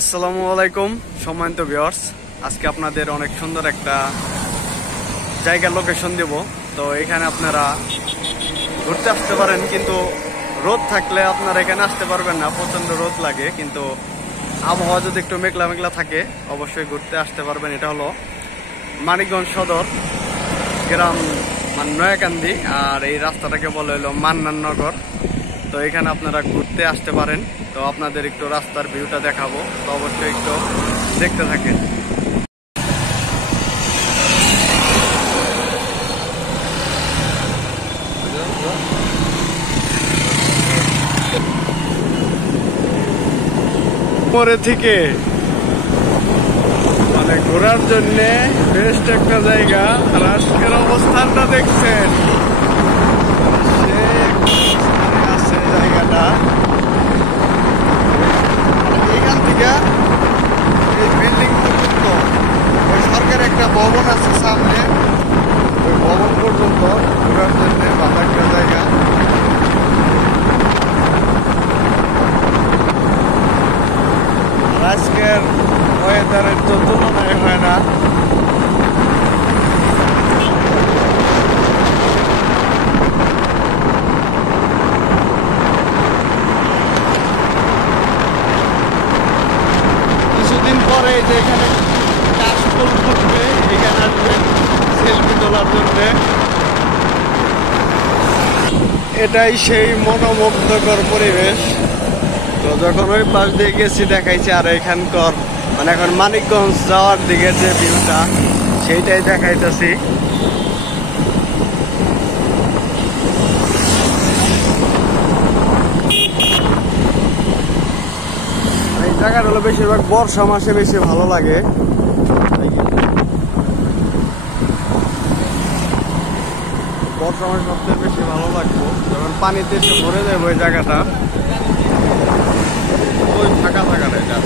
আসসালামু আলাইকুম সম্মানিত ভিউয়ার্স, আজকে আপনাদের অনেক সুন্দর একটা জায়গার লোকেশন দেব। তো এখানে আপনারা ঘুরতে আসতে পারেন, কিন্তু রোদ থাকলে আপনারা এখানে আসতে পারবেন না, প্রচন্ড রোদ লাগে। কিন্তু আবহাওয়া যদি একটু মেঘলা মেঘলা থাকে অবশ্যই ঘুরতে আসতে পারবেন। এটা হলো মানিকগঞ্জ সদর গ্রাম, মানে নয়াকান্দি, আর এই রাস্তাটাকে বলা হলো মান্নাননগর। তো এখানে আপনারা ঘুরতে আসতে পারেন। তো আপনাদের একটু রাস্তার ভিউটা দেখাবো, তো অবশ্যই একটু দেখতে থাকেন। পরে থেকে মানে ঘোরার জন্য বেস্ট একটা জায়গা। আর আজকের অবস্থানটা দেখছেন, আছে জায়গাটা। এখান থেকে এই বিল্ডিং পর্যন্ত ওই সরকারের একটা ভবন আছে সামনে, ওই ভবন পর্যন্ত ঘোরার জন্য ভালো একটা জায়গা। আজকের ওয়েদারের তো তুলনায় হয় না। কিছুদিন পরে যে এখানে কাশফুল ফুটবে, এখানে আসবেন সেলফি তোলার জন্য। এটাই সেই মনোমুগ্ধকর পরিবেশ। তো যখন ওই পাশ দিয়ে গেছি দেখাইছি, আর এখানকার মানে এখন মানিকগঞ্জ যাওয়ার দিকে যে ভিউটা সেইটাই দেখাইতেছি। এই জায়গাটা হলো বেশিরভাগ বর্ষা মাসে বেশি ভালো লাগে। বর্ষা মাসে সবচেয়ে বেশি ভালো লাগবে, যখন পানিতে এসে ভরে যাবে ওই জায়গাটা, ওই ফাঁকা থাকাটা এটা।